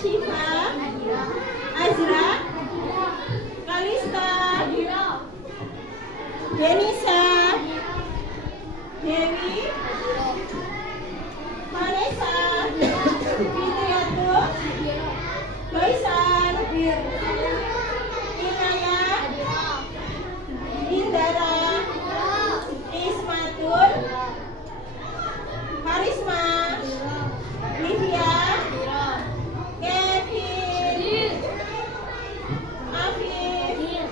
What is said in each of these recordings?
Syifa, Azra, Kalista, Denisa, Dewi, Vanessa, Fitriatul, Baisan, Inayah, Indara, Ismatul, Karisma, Livia, Kevin, Afif,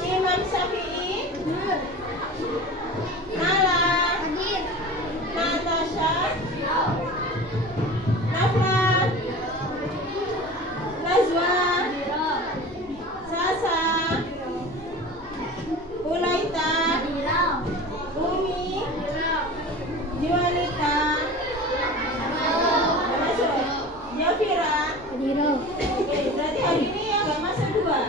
Imam Syafi'i, Nala, Natasha, Nafla, Nazwa, Sasa, Ulaita, Umi, Juanita, Yafira. Oke, berarti hari ini yang nggak masuk dua.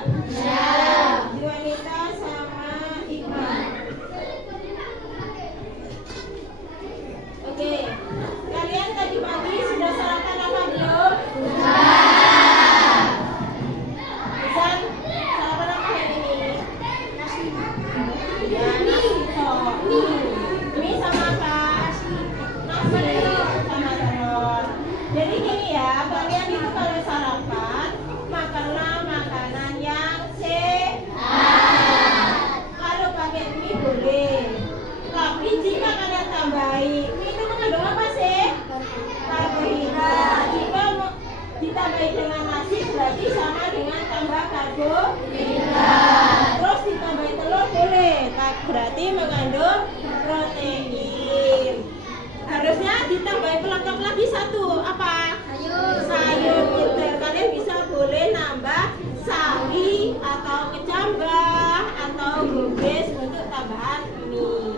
Juanita sama Iqbal. Oke, kalian tadi pagi sudah sarapan apa belum? Sudah. Sarapan apa hari ini? Ya, nasi kok. Mie sama apa? Nasi sama telur. Jadi gini ya, kalian itu kalau sarapan makanlah makanan yang sehat. Kalau pakai mie boleh, tapi jika kalian tambahi mie itu mengandung apa sih? Karbohidrat. Jika ditambahi dengan nasi berarti sama dengan tambah karbohidrat. Terus ditambahi telur boleh, berarti mengandung protein. Harusnya ditambahi pelengkap lagi satu, apa? Sayur. Pinter. Kalian bisa boleh nambah sawi atau kecambah atau gobes untuk tambahan mie.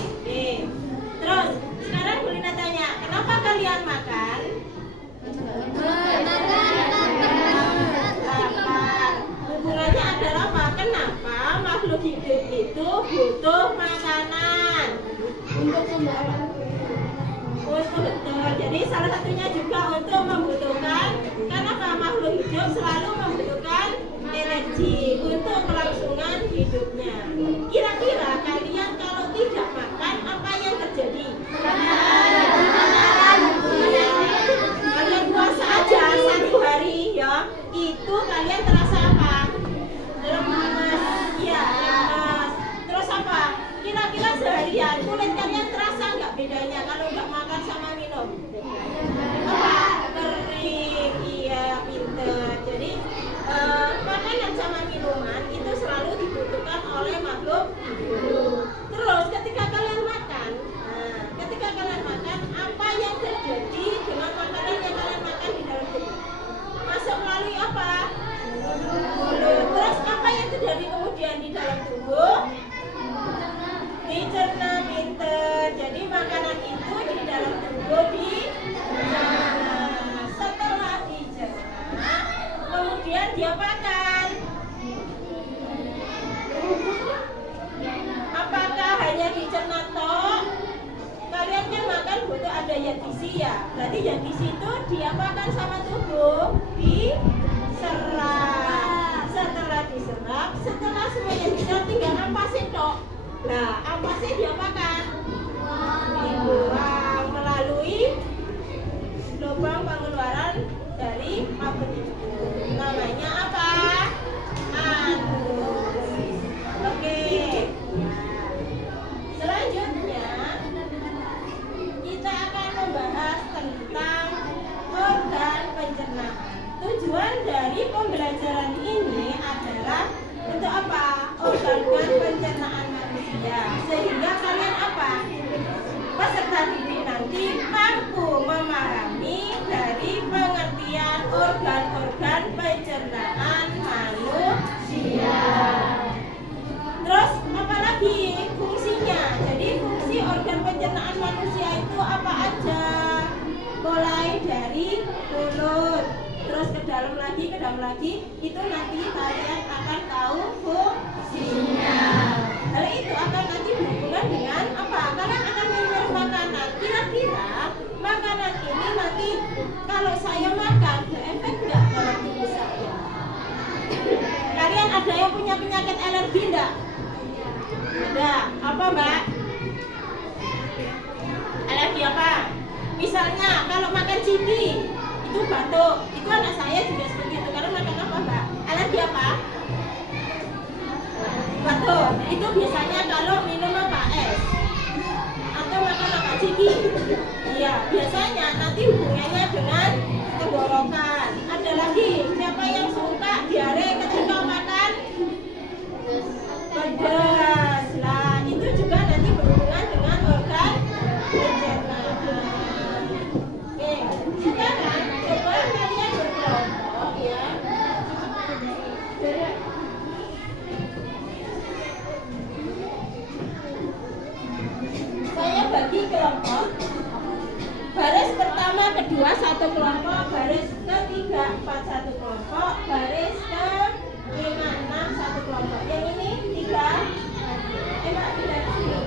Oke. Terus sekarang Bulina tanya, kenapa kalian makan? Lapar. Hubungannya adalah apa? Kenapa makhluk hidup itu butuh makanan? Betul. Jadi salah satunya juga untuk membutuhkan, karena makhluk hidup selalu membutuhkan energi untuk kelangsungan hidupnya. Kira-kira kalian kalau tidak makan apa yang terjadi? Kalian puasa aja 1 hari ya, itu kalian terasa apa? Lemas. Ya, lemas. Terus apa? Kira-kira seharian kulit kalian terasa nggak bedanya kalau nggak makan sama minum? Apa? Kering. Iya, pinter. Jadi makanan sama minuman itu selalu dibutuhkan oleh makhluk hidup. Terus ketika kalian makan, apa yang terjadi dengan makanan yang kalian makan di dalam tubuh? Masuk melalui apa? Mulut. Terus apa yang terjadi kemudian di dalam tubuh? Dicerna. Pinter. Jadi makanan itu di dalam tubuh dicerna. Setelah dicerna, kemudian dia makan. Apakah hanya dicerna toh? Kalian kan makan butuh ada yang gizi ya. Berarti yang gizi itu dia makan sama tubuh diserap. Setelah diserap, setelah semuanya diserap tinggal ampasin toh. Nah, ampasnya dia makan. Dibuang melalui lubang pengeluaran dari makhluk hidup. Namanya apa? Anus. Oke. Selanjutnya kita akan membahas tentang organ pencernaan. Tujuan dari pembelajaran ini adalah untuk apa? Organ pencernaan manusia. Sehingga kalian apa? Peserta didik nanti mampu memahami dari pengertian organ-organ pencernaan manusia. Terus apa lagi fungsinya? Jadi fungsi organ pencernaan manusia itu apa aja? Mulai dari mulut, terus ke dalam lagi, itu nanti kalian akan tahu fungsinya. Hal itu akan nanti berhubungan dengan apa? Kalian akan memilih makanan. Kira-kira makanan ini nanti kalau saya makan, efek nggak dalam tubuh saya? Kalian ada yang punya penyakit alergi enggak? Ada. Apa, Mbak? Alergi apa? Misalnya kalau makan ciki itu batuk. Itu anak saya juga seperti itu. Karena makan apa, Mbak? Alergi apa? Batuk. Itu biasanya kalau minum apa? Es. Atau makan apa? Ciki. Iya, biasanya nanti hubungannya dengan tenggorokan. Ada lagi, siapa yang suka diare ketika makan pedas? Nah, itu juga nanti berhubungan dengan organ pencernaan. Oke, sekarang coba kalian berkelompok ya. Saya bagi kelompok. Baris pertama, kedua satu kelompok, baris ketiga, empat satu kelompok, baris ke 5, 6 satu kelompok. Yang ini 3. Mbak, pindah ke sini.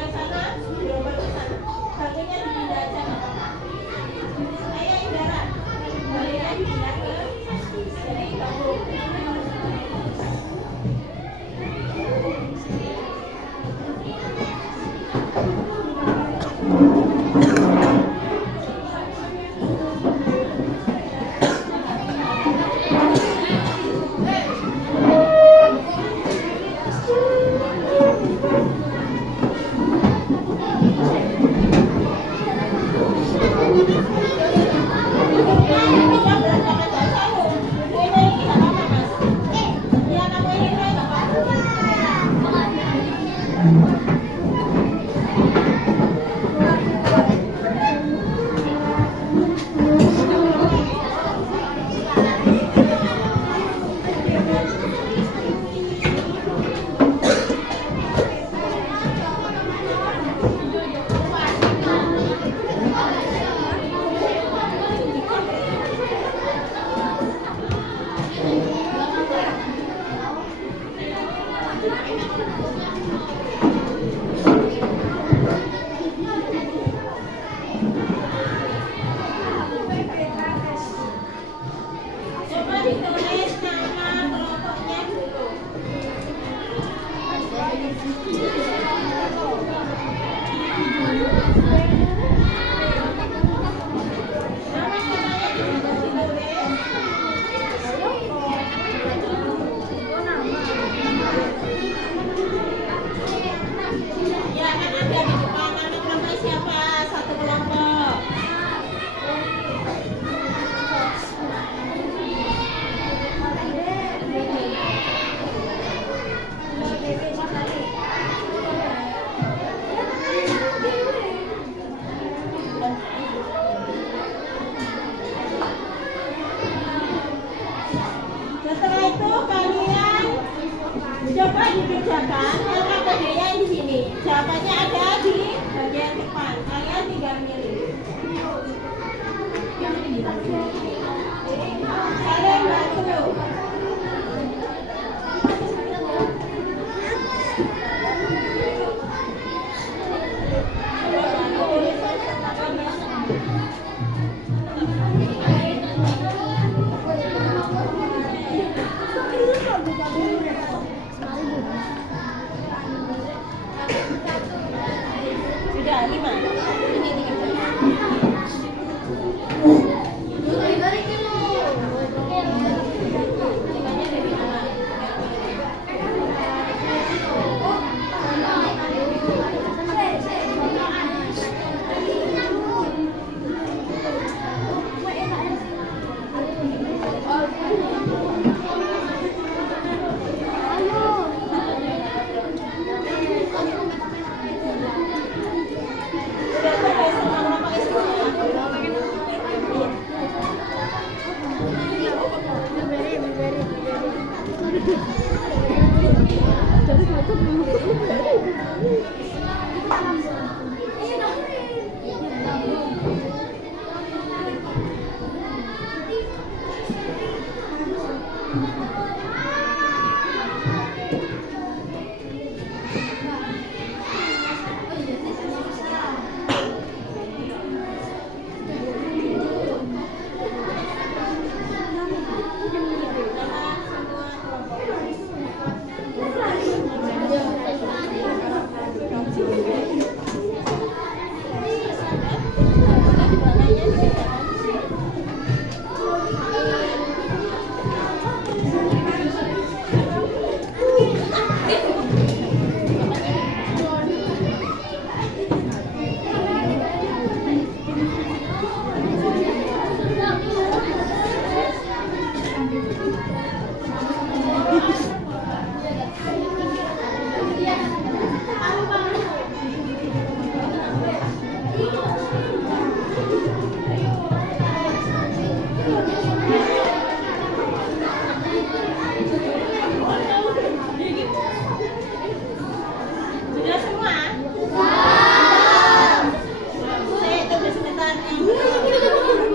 Yang sana, berapa ke sana? Baginya dipindah aja, nggak apa-apa. Saya Indra, baginya dipindah ke sini, gabung. Coba ditulis nama kelompoknya dulu. Nama kelompoknya ditulis. Ya kan ada di depan nama kelompok siapa? Satu kelompok. Setelah itu kalian coba dikerjakan LKPD-nya di sini. Jawabannya ada di bagian depan. Kalian tinggal milih. Saling bantu. Sudah semua? Saya tunggu sebentar nih.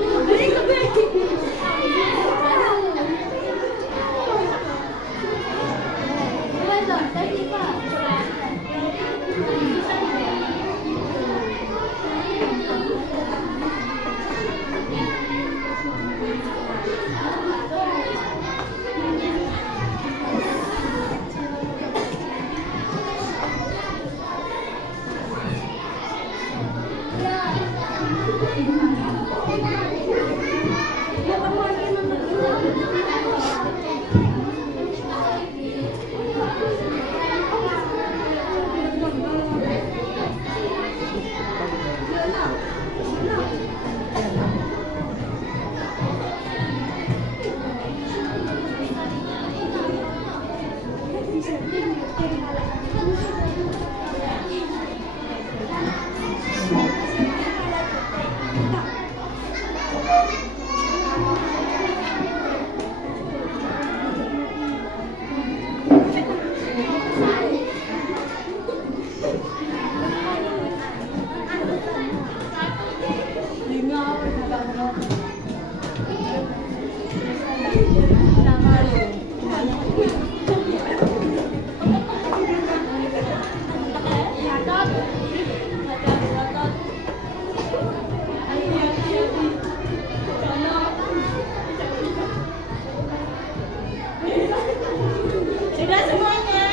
Sudah semuanya?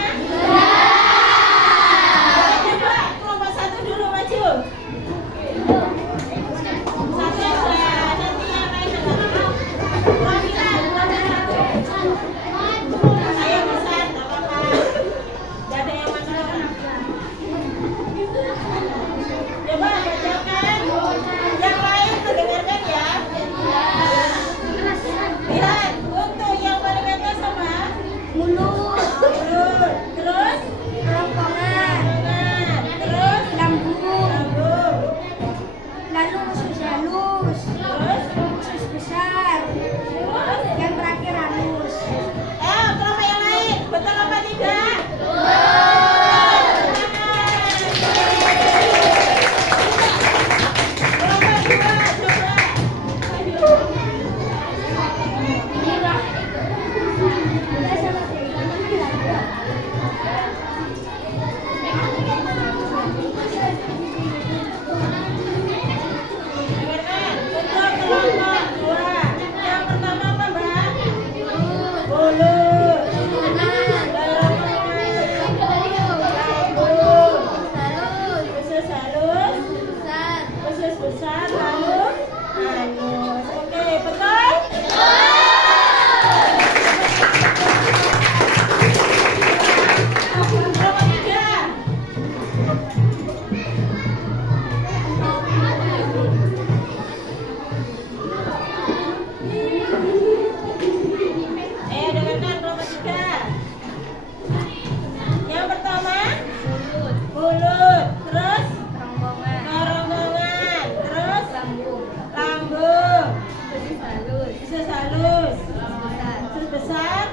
Coba kelompok satu dulu maju. Satu aja, nanti yang lain ada. Kelompok satu. Ayo besar, tak apa-apa. Gak ada yang masalah. Coba bacakan. Yang lain terdengarkan ya. Lihat, untuk yang paling atas apa? Mulut, Mulut. Terus? kerongkongan, Tangan. Terus? lambung, Lambung. lalu usus halus, Terus? usus besar, Terus? yang terakhir halus. Kelompok yang lain, betul apa tidak? Kelompok dua, coba. Dengarkan, untuk kelompok dua. Yang pertama apa, Mbak? Mulut. Lambung. Usus halus. Usus besar lalu anus. Oke, betul? Kelompok tiga. Dengarkan kelompok tiga. Yang pertama mulut, terus kerongkongan, terus lambung, usus halus, usus besar,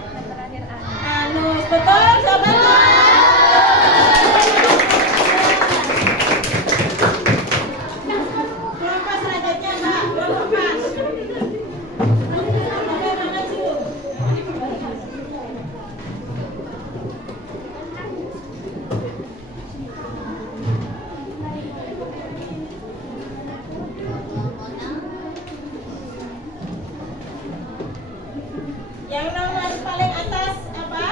anus. Betul, sobat? Kelompok selanjutnya, Mbak. Kelompok empat. Oke, maju. Yang nomor paling atas apa?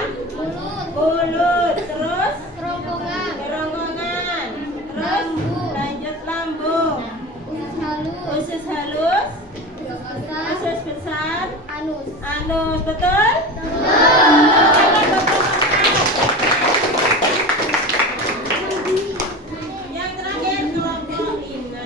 Mulut, terus kerongkongan, terus lanjut lambung, usus halus, usus besar, anus. Betul? Yang terakhir kelompok 5.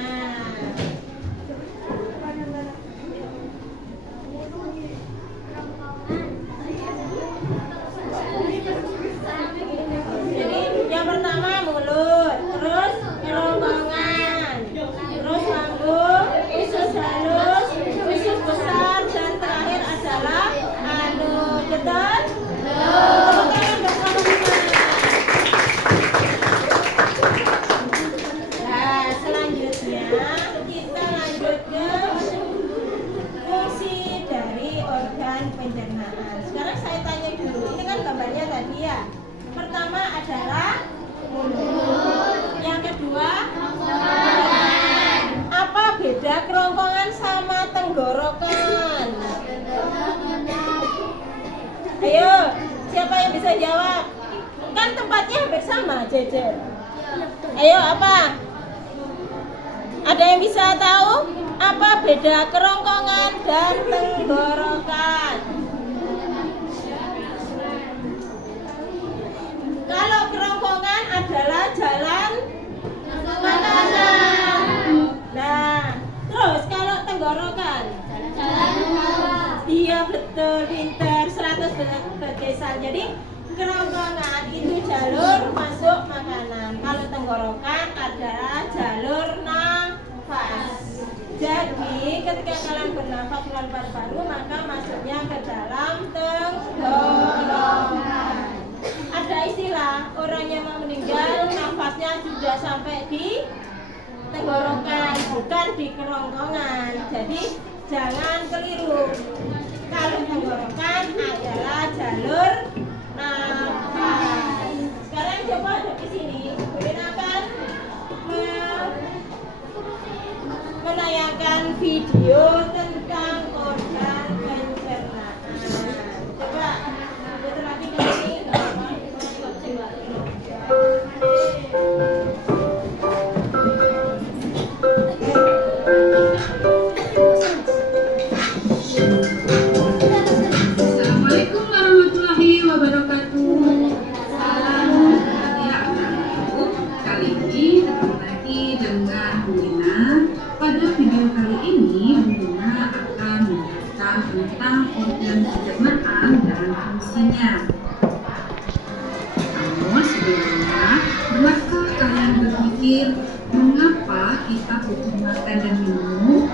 tenggorokan? Ayo, siapa yang bisa jawab? Kan tempatnya hampir sama, jejer. Ayo, apa? Ada yang bisa tahu? Apa beda kerongkongan dan tenggorokan? Kalau kerongkongan adalah jalan makanan. Nah, terus kalau tenggorokan? Iya betul, pinter, 100 berkesan. Jadi kerongkongan itu jalur masuk makanan. Kalau tenggorokan adalah jalur nafas. Jadi ketika kalian bernafas melalui paru-paru, maka masuknya ke dalam tenggorokan. Ada istilah orang yang mau meninggal nafasnya sudah sampai di tenggorokan, bukan di kerongkongan. Jadi jangan keliru. Kalau tenggorokan adalah jalur nafas. Sekarang coba ada di sini. Kalian akan menayangkan video tentang organ pencernaan. Coba betul lagi ke sini. Assalamualaikum warahmatullahi wabarakatuh. Ya, anak-anakku, kali ini ketemu lagi dengan Bu Lina. Pada video kali ini, Bu Lina akan menjelaskan tentang organ pencernaan dan fungsinya. Namun sebelumnya, pernahkah kalian berpikir mengapa kita butuh makan dan minum?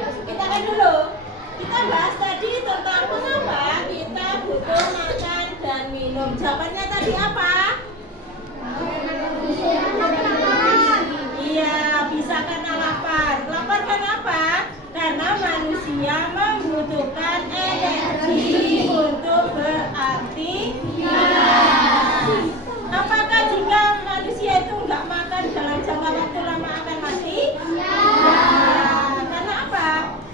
Kita kan dulu, kita bahas tadi tentang mengapa kita butuh makan dan minum. Jawabannya tadi apa? Iya, bisa karena lapar. Lapar kenapa? Karena manusia membutuhkan energi untuk beraktivitas. Apakah jika manusia itu nggak makan dalam jangka waktu lama akan mati? Ya. Karena apa?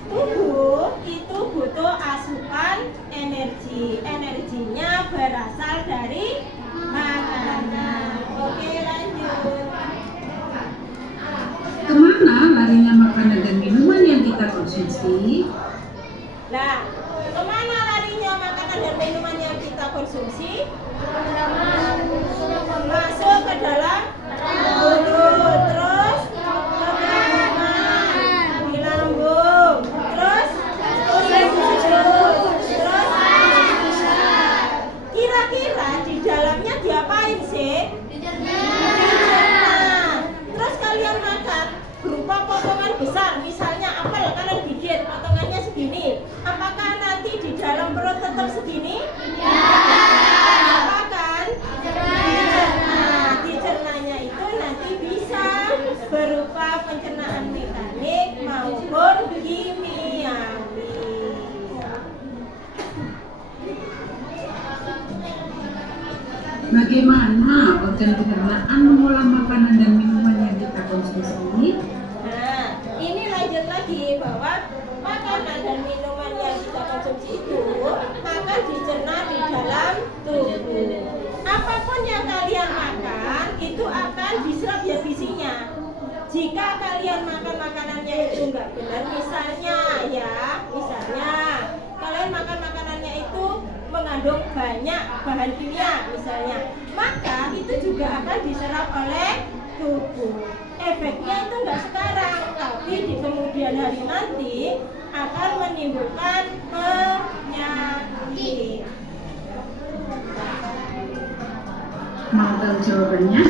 Tubuh itu butuh asupan energi. Energinya berasal dari makanan. Oke, lanjut. Kemana larinya makanan dan minuman yang kita konsumsi? Nah, kemana larinya makanan dan minuman yang kita konsumsi? Masuk ke dalam mulut, terus ke kerongkongan, di lambung, terus kira-kira di dalamnya diapain sih? Dicerna. Terus kalian makan berupa potongan besar, misalnya apel, kalian gigit potongannya segini. Apakah nanti di dalam perut tetap segini? Ya. Apa kan? Nah, dicernanya itu nanti bisa berupa pencernaan mekanik maupun kimiawi. Bagaimana organ pencernaan mengolah makanan dan minuman yang kita konsumsi? Nah, ini lanjut lagi bahwa makanan dan minuman yang kita konsumsi itu akan dicerna di dalam tubuh. Apapun yang kalian makan itu akan diserap ya bisinya. Jika kalian makan makanannya itu enggak benar, misalnya kalian makan makanannya itu mengandung banyak bahan kimia misalnya, maka itu juga akan diserap oleh tubuh. Efeknya itu enggak sekarang, tapi di kemudian hari nanti akan menimbulkan penyakit. Mau tahu jawabannya?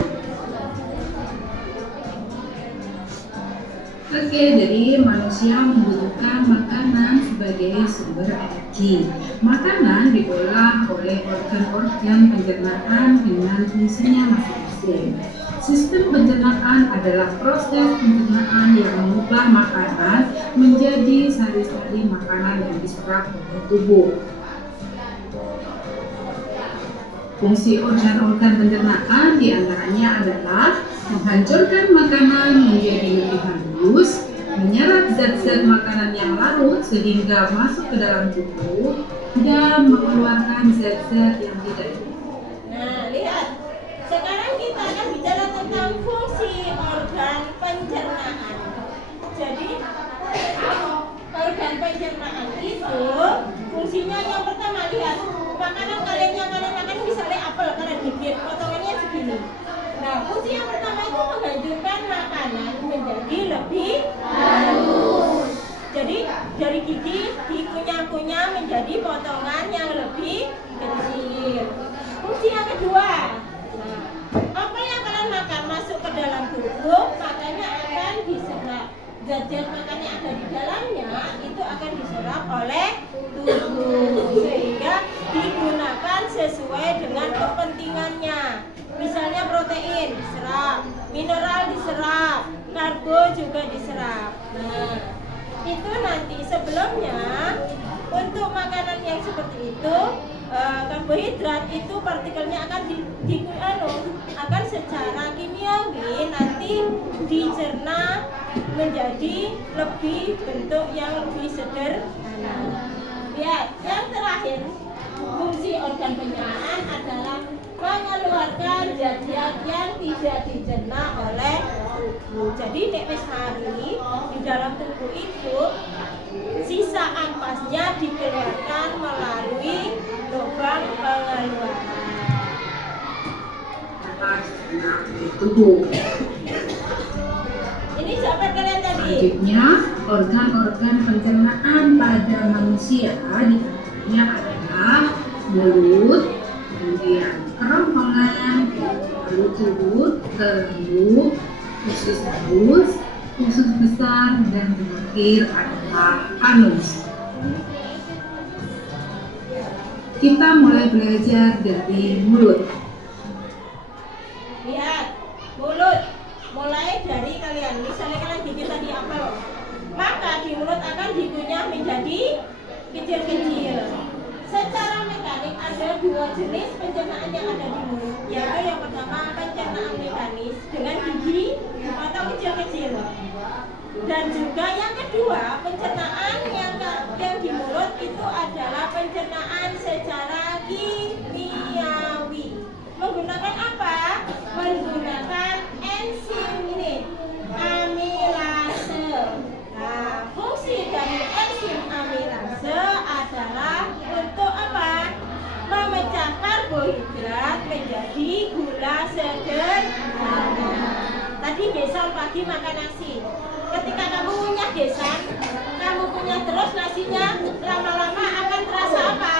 Oke, jadi manusia membutuhkan makanan sebagai sumber energi. Makanan diolah oleh organ-organ pencernaan dengan fungsinya masing-masing. Sistem pencernaan adalah proses pencernaan yang mengubah makanan menjadi sari-sari makanan yang diserap oleh tubuh. Fungsi organ-organ pencernaan diantaranya adalah menghancurkan makanan menjadi lebih halus, halus, menyerap zat-zat makanan yang larut sehingga masuk ke dalam tubuh dan mengeluarkan zat-zat yang tidak. Nah, lihat. Sekarang kita akan bicara tentang fungsi organ pencernaan. Jadi, organ pencernaan itu fungsinya yang pertama, lihat. Makanan kalian yang kalian makan misalnya apel, kalian gigit, potongannya segini. Nah, fungsi yang pertama itu menghancurkan makanan menjadi lebih halus. Jadi, dari gigi dikunyah-kunyah menjadi potongan yang lebih kecil. Fungsi yang kedua, nah, apa yang kalian makan masuk ke dalam tubuh, makanya akan diserap. Zat-zat makan yang ada di dalamnya itu akan diserap oleh tubuh sehingga digunakan sesuai dengan kepentingannya. Misalnya protein diserap, mineral diserap, karbo juga diserap. Nah, itu nanti sebelumnya untuk makanan yang seperti itu karbohidrat itu partikelnya akan akan secara kimiawi nanti dicerna menjadi lebih bentuk yang lebih sederhana. Lihat, yang terakhir fungsi organ pencernaan adalah mengeluarkan zat-zat yang tidak dicerna oleh tubuh. Jadi nek wis mari di dalam tubuh itu sisa ampasnya dikeluarkan melalui lubang pengeluaran. Tubuh. Ini jawaban kalian tadi. Selanjutnya, organ-organ pencernaan pada manusia diantaranya adalah mulut, kemudian kerongkongan, lalu turut, lembut, usus halus, usus besar, dan terakhir adalah anus. Kita mulai belajar dari mulut. Lihat, mulut. Mulai dari kalian, misalnya kalian gigit tadi apel, maka di mulut akan dikunyah menjadi kecil-kecil. Secara mekanik ada dua jenis pencernaan yang ada di mulut, yaitu yang pertama pencernaan mekanis dengan gigi atau kecil-kecil, dan juga yang kedua pencernaan yang di mulut itu adalah pencernaan secara kimiawi. Menggunakan apa? Menggunakan enzim ini, amilase. Nah, fungsi dari enzim amilase adalah untuk apa? Memecah karbohidrat menjadi gula sederhana. Tadi gesan pagi makan nasi. Ketika kamu punya gesan, kamu punya terus nasinya, lama-lama akan terasa apa?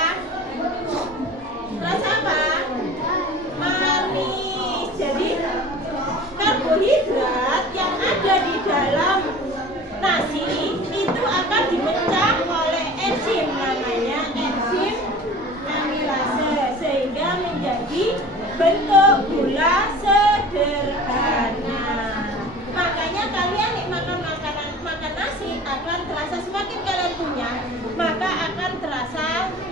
Terasa apa? Manis. Jadi karbohidrat yang ada di dalam nasi itu akan dipecah oleh enzim, namanya enzim amilase, sehingga menjadi bentuk gula sederhana. Makanya kalian makan nasi akan terasa, semakin kalian punya maka akan terasa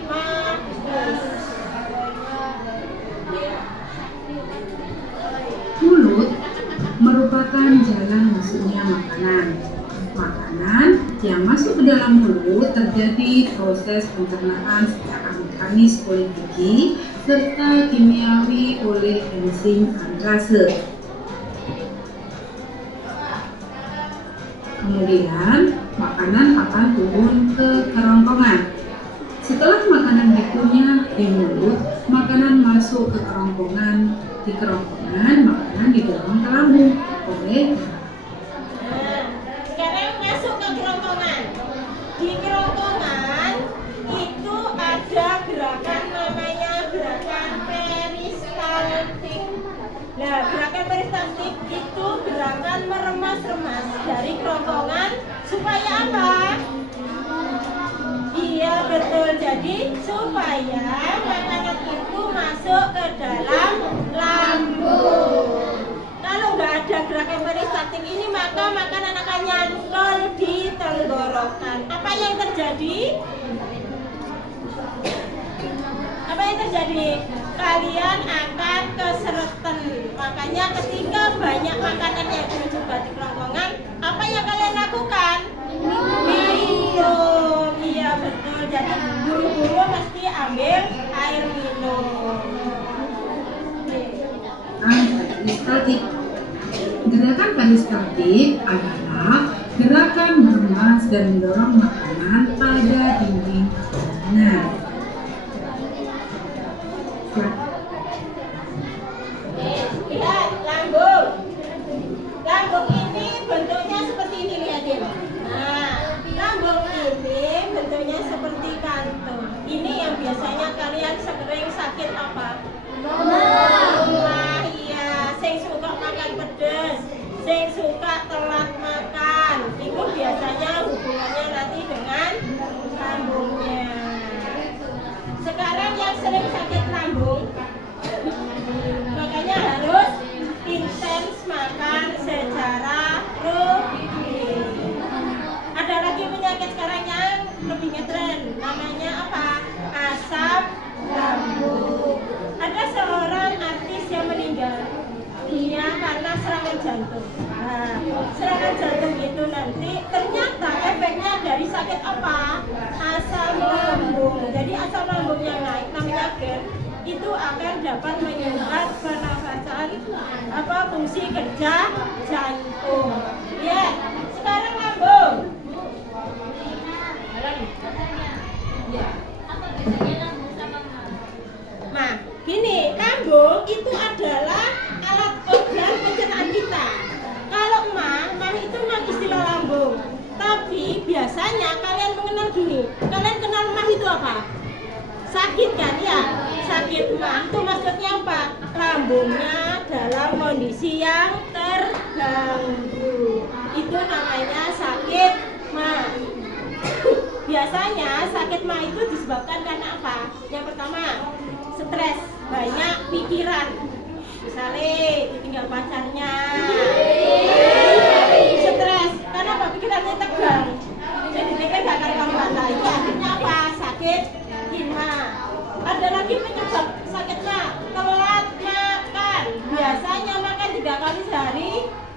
manis. Mulut merupakan jalan masuknya makanan. Makanan yang masuk ke dalam mulut terjadi proses pencernaan secara mekanis oleh gigi serta kimiawi oleh enzim amilase. Kemudian makanan akan turun ke kerongkongan. Setelah makanan dikunyah di mulut, makanan masuk ke kerongkongan. Di kerongkongan, makanan didorong ke lambung oleh. Nah, sekarang masuk ke kerongkongan. Di kerongkongan itu ada gerakan namanya gerakan peristaltik. Nah, gerakan peristaltik itu gerakan meremas-remas dari kerongkongan supaya apa? Iya betul, jadi supaya makanan itu masuk ke dalam lambung. Kalau nggak ada gerakan peristaltik ini, maka makanan akan nyantol di tenggorokan. Apa yang terjadi? Apa yang terjadi? Kalian akan keseretan Makanya ketika banyak makanan yang terjebak di kerongkongan, apa yang kalian lakukan? Minum. Iya betul. Jadi buru-buru mesti ambil air minum. Peristaltik. Gerakan peristaltik adalah gerakan mengemas dan mendorong makanan pada dinding makanan. Lihat lambung. Lambung ini bentuknya seperti ini, lihatin. Nah, lambung ini bentuknya seperti kantung. Ini yang biasanya kalian sering sakit apa? Nah, iya, sing suka makan pedas, sing suka telat makan. Itu biasanya hubungannya nanti dengan lambungnya. Sekarang yang sering sakit lambung, makanya harus intens makan secara rutin. Ada lagi penyakit sekarang yang lebih ngetren, namanya apa? Asam lambung. Ada seorang artis yang meninggal dunia karena serangan jantung. Nah, serangan jantung itu nanti ternyata efeknya dari sakit apa? Asam lambung. Jadi asam lambung yang naik namanya GERD itu akan dapat menyumbat pernafasan fungsi kerja jantung. Ya, sekarang lambung. Ya. Nah, gini, lambung itu adalah alat organ pencernaan kita. Kalau mah itu memang istilah lambung. Tapi biasanya kalian mengenal gini. Kalian kenal mah itu apa? Sakit kan ya? Sakit mah itu maksudnya apa? Lambungnya dalam kondisi yang terganggu. Itu namanya sakit mah. Biasanya sakit mah itu disebabkan karena apa? Yang pertama, stres, banyak pikiran. Misalnya ditinggal pacarnya. Stres, karena apa? Pikirannya tegang. Jadi pikir gak akan kamu batal. Itu akhirnya apa? Sakit mah. Ada lagi penyebab sakit mah, telat makan. Biasanya makan 3 kali sehari.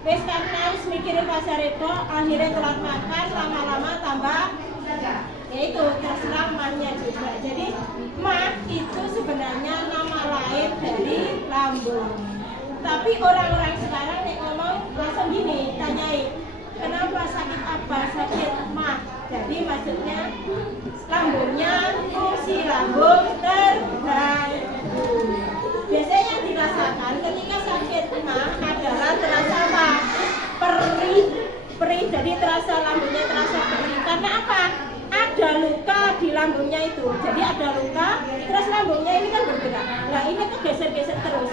Wes karena harus mikirin pacar itu, akhirnya telat makan, lama-lama tambah. Ya itu terserah mahnya juga. Jadi mah itu sebenarnya nama lain dari lambung. Tapi orang-orang sekarang nih ngomong langsung gini, tanyai, kenapa sakit apa? Sakit mah. Jadi maksudnya lambungnya, fungsi lambung terganggu. Biasanya yang dirasakan ketika sakit mah adalah terasa apa? Perih, jadi terasa lambungnya terasa perih. Karena apa? Ada luka di lambungnya itu. Jadi ada luka, terus lambungnya ini kan bergerak. Nah ini tuh geser-geser terus.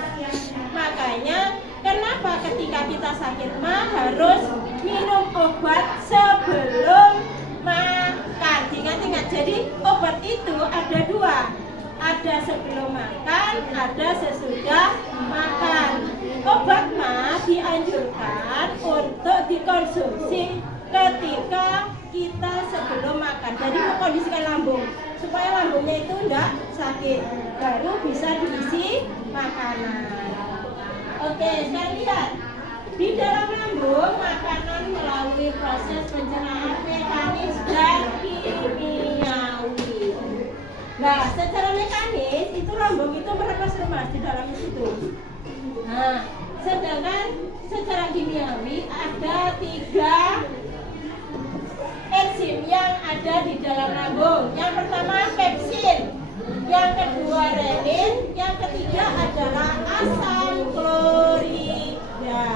Makanya kenapa ketika kita sakit mah harus minum obat sebelum makan. Ingat-ingat. Jadi obat itu ada 2. Ada sebelum makan, ada sesudah makan. Obat mah dianjurkan untuk dikonsumsi ketika kita sebelum makan. Jadi mengkondisikan lambung supaya lambungnya itu enggak sakit, baru bisa diisi makanan. Oke, sekarang lihat. Di dalam lambung makanan melalui proses pencernaan mekanis dan kimiawi. Nah, secara mekanis itu lambung itu meremas-remas di dalam situ. Nah, sedangkan secara kimiawi ada 3 enzim yang ada di dalam lambung. Yang pertama pepsin, yang kedua renin, yang ketiga adalah asam klorida.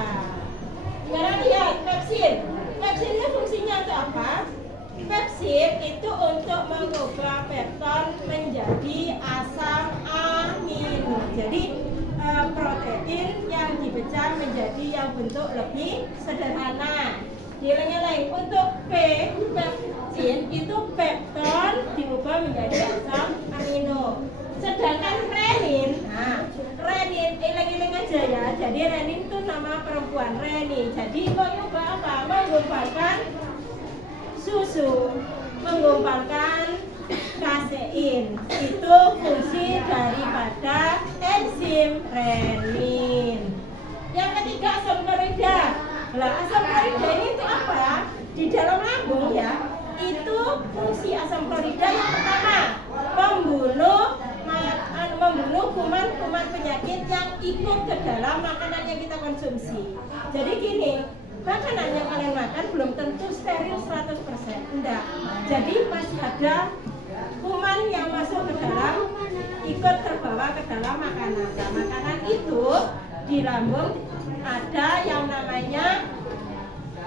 Sekarang lihat pepsin. Pepsin itu fungsinya untuk apa? Pepsin itu untuk mengubah pepton menjadi asam amino. Jadi protein yang dipecah menjadi yang bentuk lebih sederhana. Dileng-eleng untuk pepsin itu pepton diubah menjadi asam amino. Sedangkan renin, renin eleng-eleng aja ya. Jadi renin itu nama perempuan, Reni. Jadi mengubah apa? Menggumpalkan susu, menggumpalkan kasein. Itu fungsi daripada enzim renin. klorida. Nah, asam klorida ini itu apa? Di dalam lambung ya, itu fungsi asam klorida yang pertama membunuh kuman-kuman penyakit yang ikut ke dalam makanan yang kita konsumsi. Jadi gini, makanan yang kalian makan belum tentu steril 100%, enggak. Jadi masih ada kuman yang masuk ke dalam, ikut terbawa ke dalam makanan. Nah, makanan itu di lambung ada yang namanya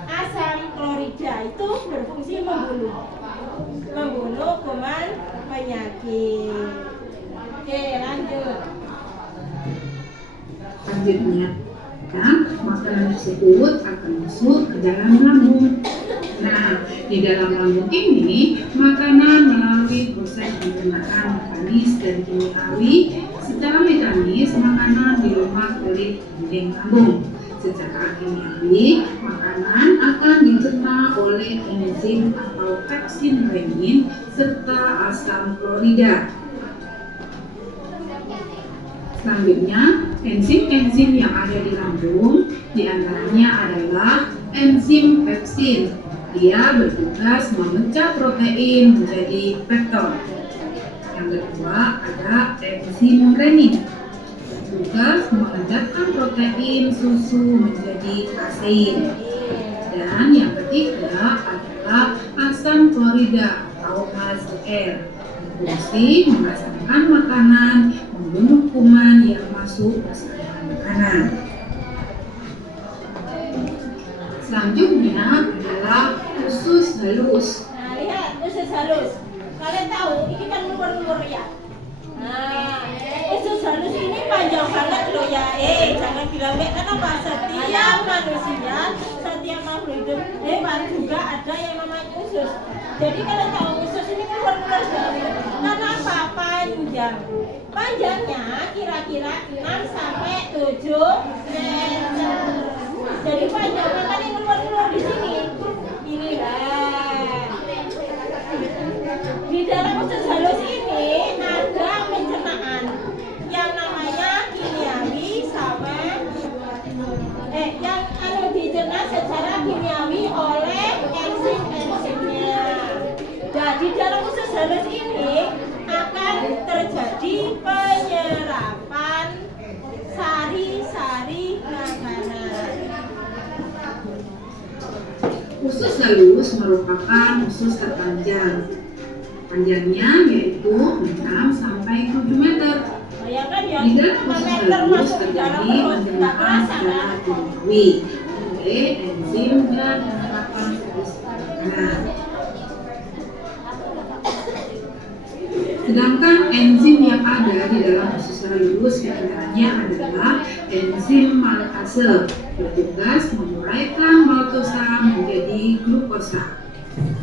asam klorida, itu berfungsi membunuh kuman penyakit. Oke, lanjut. Selanjutnya, makanan tersebut akan masuk ke dalam lambung. Nah, di dalam lambung ini, makanan melalui proses pencernaan mekanis dan kimiawi. Secara mekanis, makanan dirumak oleh dinding lambung. Secara kimiawi, makanan akan dicerna oleh enzim atau pepsin renin serta asam klorida. Selanjutnya, enzim-enzim yang ada di lambung diantaranya adalah enzim pepsin. Dia bertugas memecah protein menjadi peptid. Yang kedua ada enzim renin, bertugas mengedarkan protein susu menjadi kasein. Dan yang ketiga adalah asam klorida atau HCl, berfungsi merasakan makanan, membunuh kuman yang masuk ke dalam makanan. Selanjutnya adalah usus halus. Nah, lihat usus halus. Kalian tahu ini kan luar ya. Nah, usus halus ini panjang banget loh ya. Jangan bilang kenapa setiap manusia, setiap makhluk hidup hewan juga ada yang namanya usus. Jadi kalian tahu usus ini keluar banget. Karena apa? Panjang. Panjangnya kira-kira 6 sampai 7 meter. Jadi panjang, makanya keluar di sini. Ini lah. Di dalam usus halus ini ada pencernaan yang namanya kimiawi sama yang dicerna secara kimiawi oleh enzim-enzimnya. Nah, di dalam usus halus ini akan terjadi penyerapan sari-sari makanan. Usus halus merupakan usus terpanjang. Panjangnya yaitu 6 sampai 7 meter. Bayangkan ya, Di dalam 5 usus meter halus masuk ke dalam terjadi perut, nggak pencernaan kerasa secara kan? kimiawi oleh enzim dan penyerapan makanan. Sedangkan enzim yang ada di dalam usus halus diantaranya adalah enzim maltase, bertugas menguraikan maltosa menjadi glukosa.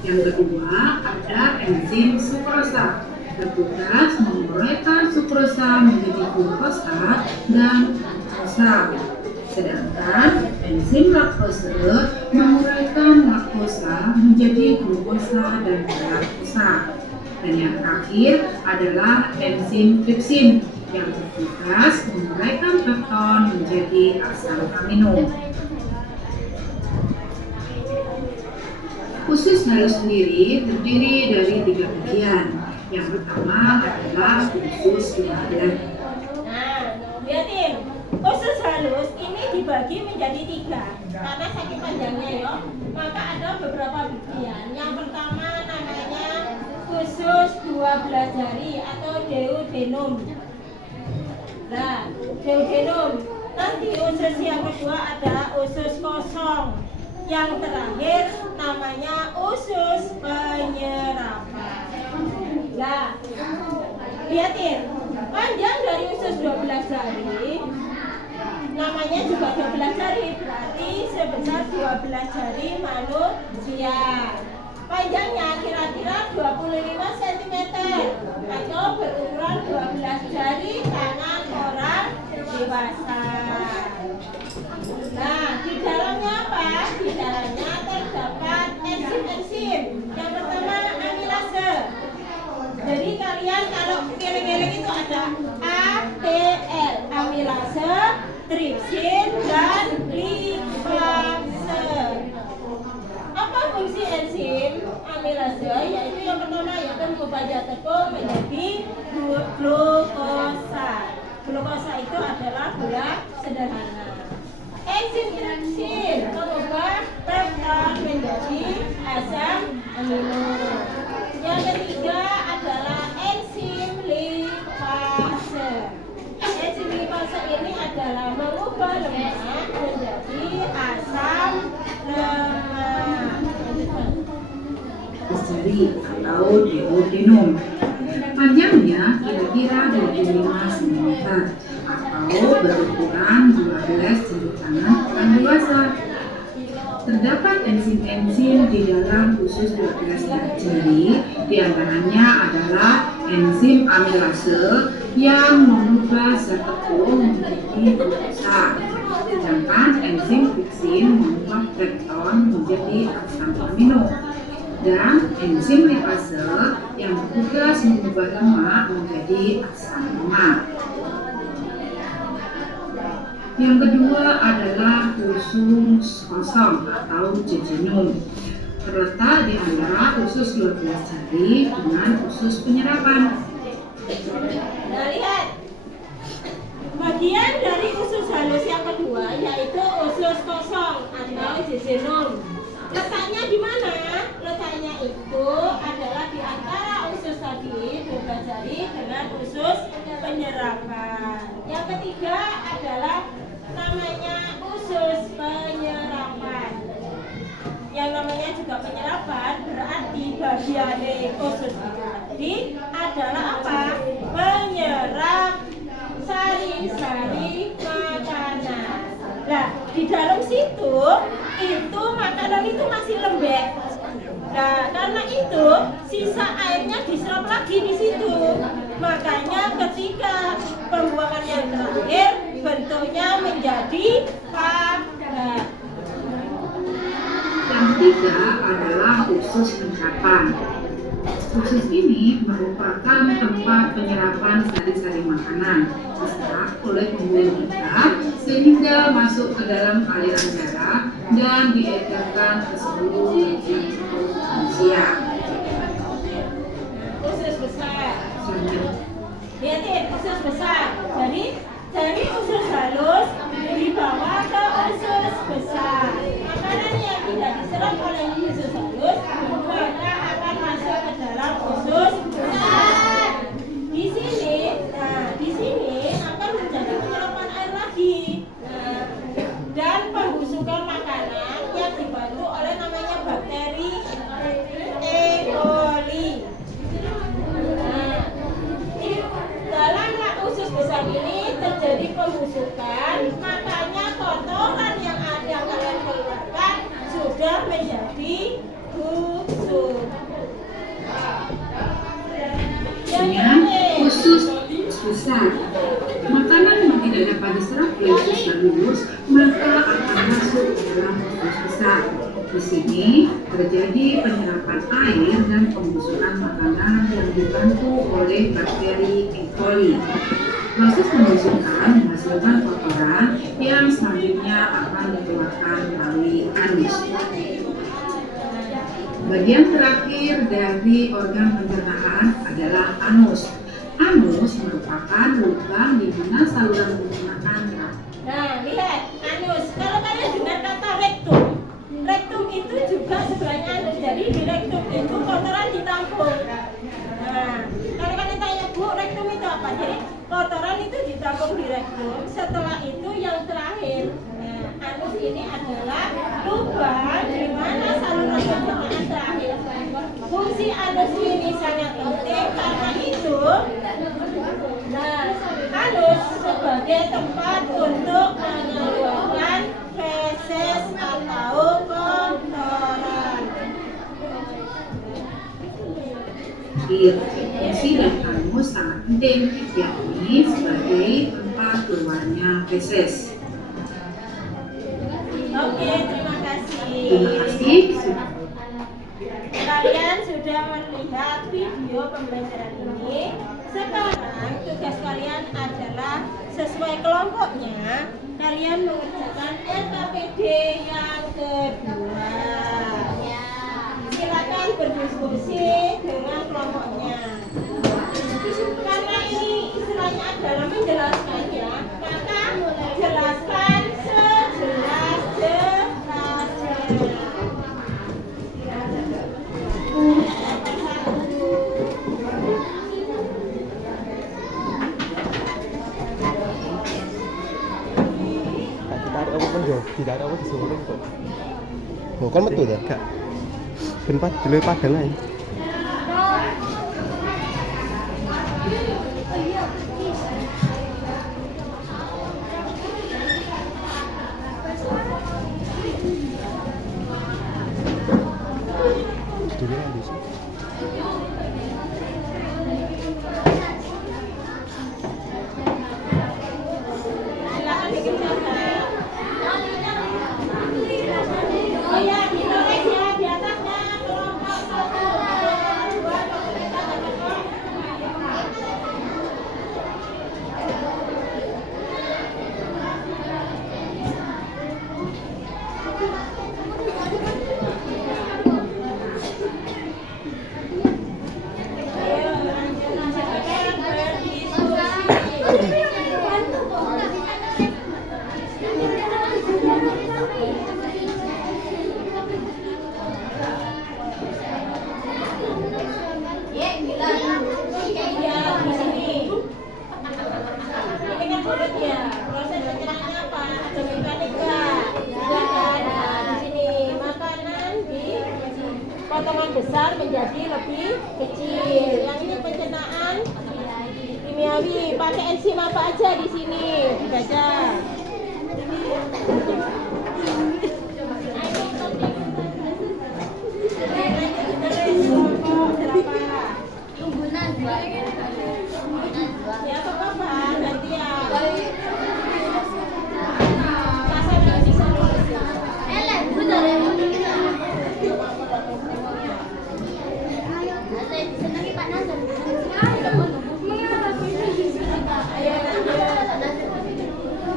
Yang kedua ada enzim sukrosa, bertugas menguraikan sukrosa menjadi glukosa dan laktosa. Sedangkan enzim laktose menguraikan laktosa menjadi glukosa dan galaktosa. Dan yang terakhir adalah enzim tripsin yang bertugas menguraikan pepton menjadi asam amino. Usus halus sendiri terdiri dari 3 bagian. Yang pertama adalah usus lidah. Nah, lihatin, usus halus ini dibagi menjadi 3 karena saking panjangnya ya. Maka ada beberapa bagian. Yang pertama namanya usus 12 jari atau duodenum. Nah, duodenum. Nanti usus yang kedua ada usus kosong. Yang terakhir namanya usus penyerapan. Nah, lihatin, panjang dari usus 12 jari namanya juga 12 jari, berarti sebesar 12 jari manusia. Panjangnya kira-kira 25 cm atau berukuran 12 jari tangan orang dewasa. Nah, di dalamnya apa? Di dalamnya terdapat enzim-enzim. Yang pertama amilase. Jadi kalian kalau geleng-geleng itu ada ATL, amilase, tripsin, dan enzim amilase, yaitu yang pertama yaitu mengubah tepung menjadi glukosa. Glukosa itu adalah gula sederhana. Enzim tripsin mengubah peptid menjadi asam amino. Yang ketiga adalah enzim lipase. Enzim lipase ini adalah mengubah lemak menjadi asam lemak. Jari atau duodenum. Panjangnya kira-kira 25 cm atau berukuran 12 jari tangan orang dewasa. Terdapat enzim-enzim di dalam usus 12 jari, diantaranya adalah enzim amilase yang mengubah zat tepung menjadi glukosa, sedangkan enzim tripsin mengubah peptid menjadi asam amino, dan enzim lipase yang bertugas mengubah lemak menjadi asam lemak. Yang kedua adalah usus kosong atau jejunum, terletak di antara usus 12 jari dengan usus penyerapan. Nah, lihat bagian dari usus halus yang kedua yaitu usus kosong atau jejunum. Letaknya di mana? Letaknya itu adalah di antara usus tadi 12 jari dengan usus penyerapan. Yang ketiga adalah namanya usus penyerapan. Yang namanya juga penyerapan berarti bagian usus itu tadi adalah apa? Penyerap sari-sari makanan. Nah, di dalam situ itu makanan itu masih lembek. Nah, karena itu sisa airnya diserap lagi di situ. Makanya ketika pembuangan yang terakhir bentuknya menjadi padat. Yang ketiga adalah usus penyerapan. Usus ini merupakan tempat penyerapan sari-sari makanan diserap oleh pembuluh darah sehingga masuk ke dalam aliran darah dan diedarkan ke seluruh bagian tubuh manusia. Usus besar. Lihatin usus besar. Jadi dari usus halus dibawa ke usus besar. Makanan yang tidak diserap oleh usus halus maka akan masuk ke dalam usus besar. Di sini akan menjadi penyerapan air lagi. Dan pembusukan makanan yang dibantu oleh namanya bakteri E. coli. Di dalam usus besar ini terjadi pembusukan, makanya kotoran yang ada kalian keluarkan sudah menjadi busuk. Dengan usus besar, makanan yang tidak dapat diserap oleh usus halus maka akan masuk ke dalam usus besar. Di sini terjadi penyerapan air dan pembusukan makanan yang dibantu oleh bakteri E. coli. Proses pembusukan menghasilkan kotoran yang selanjutnya akan dikeluarkan melalui anus. Bagian terakhir dari organ pencernaan adalah anus. Anus merupakan lubang di mana saluran pencernaan. Nah, lihat anus. Kalau kalian dengar kata rektum, rektum itu juga sebenarnya anus. Jadi di rektum itu kotoran ditampung. Nah, kalau kalian tanya Bu, rektum itu apa? Jadi kotoran itu ditampung di rektum. Setelah itu yang terakhir, anus ini adalah lubang di mana saluran pencernaan terakhir. Fungsi anus ini sangat penting karena itu, anus sebagai tempat untuk mengeluarkan feses atau kotoran. Fungsi dan anus sangat penting, yakni sebagai tempat keluarnya feses. Oke, terima kasih. Terima kasih. Kalian sudah melihat video pembelajaran ini. Sekarang tugas kalian adalah sesuai kelompoknya. Kalian mengerjakan LKPD yang kedua. berdiskusi dengan kelompoknya. Karena ini istilahnya adalah menjelaskan ya, maka jelaskan sejelas-jelasnya. Ditarik apa pun yo, ditarik apa disuruh kok. Oh, kan metu ta? Gak. Ben dulu padang ae. Dulu kan bisa. Silakan bikin gambar. Oh ya, ditulis ya di atasnya kelompok 1, 2, pemerintah dan kelompok. Ayo lanjutkan berdiskusi. Ya, di sini. Ini kan bulat ya. Proses pencernaan apa? Ada mekanika. Ya kan? Nah, di sini makanan di potongan besar menjadi lebih kecil. Yang ini pencernaan kimiawi. Pakai enzim apa aja di sini? Baca. Ya, apa-apa, gantian. Masa nggak bisa nulis ya? Ayo,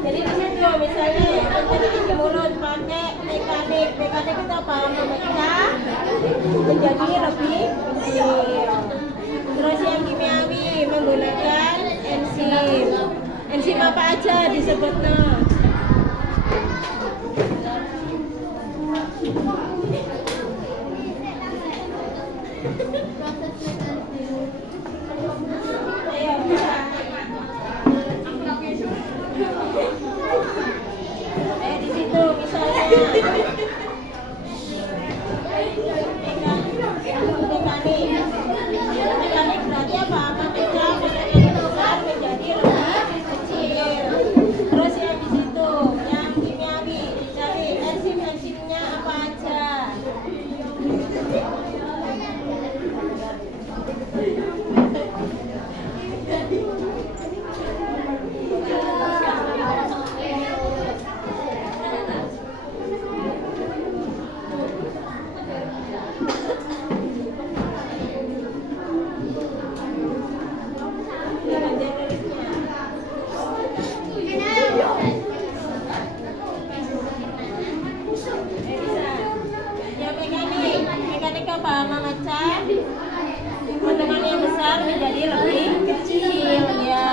jadi di situ misalnya pencernaan di mulut pakai mekanik. Mekanik itu apa? Memecah menjadi lebih kecil. Terus yang kimiawi menggunakan enzim. Enzim apa aja disebutnya? Ayo, bisa. Di situ misalnya mekanik berarti apa? Memecah pencernaan besar menjadi lebih kecil. Terus yang di situ yang kimiawi dicari enzim-enzimnya apa aja? Ya mekanik apa? Memecah potongan yang besar menjadi lebih kecil ya.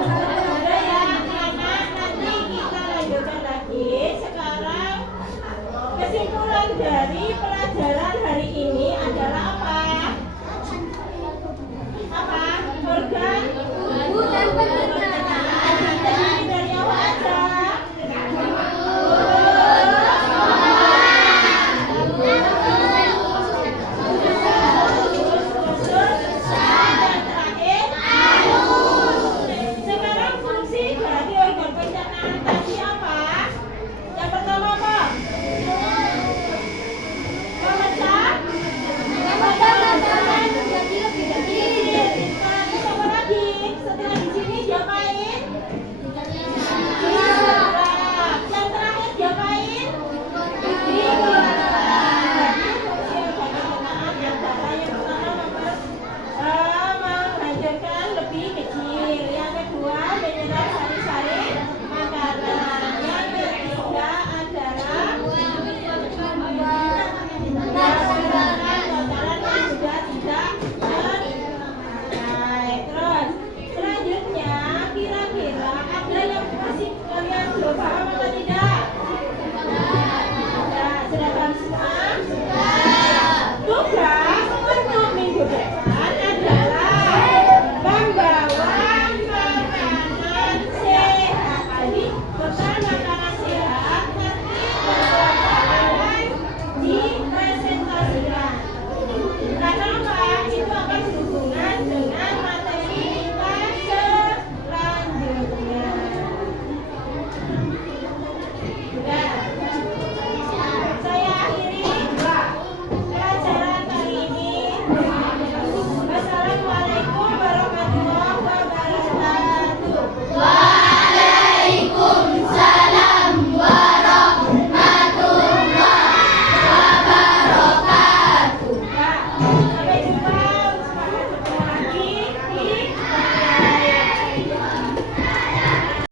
Ada ya anak, nanti kita lanjutkan lagi. Sekarang kesimpulan dari pelajaran hari ini adalah apa? Apa? Organ Tubuh dan bentuk